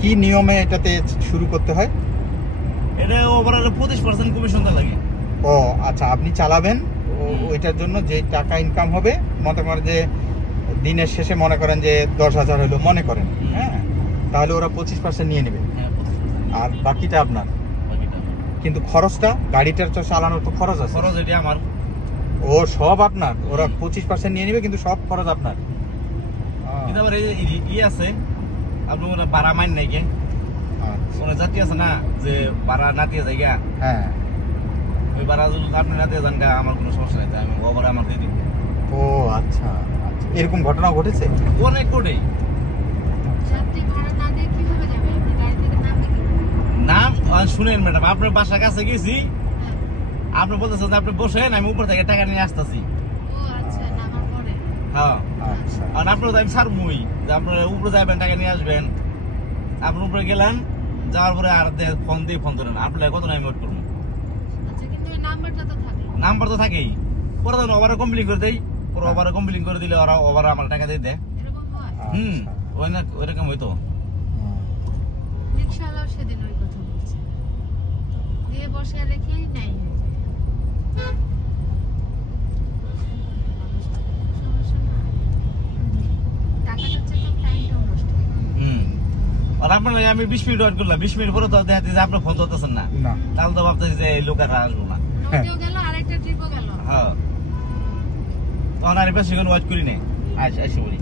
কি নিয়মে এটাতে শুরু করতে হয়? এটা ওভারঅল 25% কমিশন লাগে। ও আচ্ছা, আপনি চালাবেন, ওইটার জন্য যে টাকা ইনকাম হবে, মনে করেন যে দিনের শেষে মনে করেন যে 10,000 হলো মনে করেন, হ্যাঁ, তাহলে ওরা 25% নিয়ে নেবে, আর বাকিটা আপনার। কিন্তু খরচটা, গাড়িটার তো চালানোর তো খরচ আছে। খরচ এটা আমার। ও সব আপনার, ওরা 25% নিয়ে নেবে কিন্তু সব খরচ আপনার। কিন্তু আবার ই আছে, আপনি মনে ভাড়া মাইন নাই কে, কোনো জাতি আছে না যে ভাড়া না দিয়ে যায় গা, হ্যাঁ, ওই ভাড়া যদি আপনি না দিয়ে যান গা, আমার কোনো সমস্যা নেই, আমি ওভার আমার দিয়ে দিই। ও আচ্ছা আচ্ছা, এরকম ঘটনা ঘটেছে অনেক কোটেই। নাম শুনেন ম্যাডাম, আপনার বাসার কাছে গেছি, আপনি বলতেছেন যে আপনি বসেন, আমি উপর থেকে টাকা নিয়ে আসতেছি। হ্যাঁ, আর আপনার আমি ছাড়বই যে আপনার উপরে যাবেন, টাকা নিয়ে আসবেন। আপনি উপরে গেলেন, যাওয়ার পরে আর ফোন দিয়ে ফোন ধরেন, আপনার কত আমি ওয়েট করবো। নাম্বার তো থাকেই, পরে তখন ওভারে কমপ্লেন করে দেয়, পরে ওভারে কমপ্লেন করে দিলে ওরা ওভারে আমার টাকা দিয়ে দেয়। ওই না ওইরকম হইতো। সেদিন ওই কথা বলছে, দিয়ে বসে রেখেই নাই। আর আপনার আমি 20 মিনিট ওয়েট করলাম, 20 মিনিট পরে তো দেখা যে আপনার ফোন ধরতেছেন না, তাহলে তো ভাবতেছি যে এই লোকেরা আসবো না। হ্যাঁ, তখন আর বেশি ওয়েট করি নাই, আসি বলি।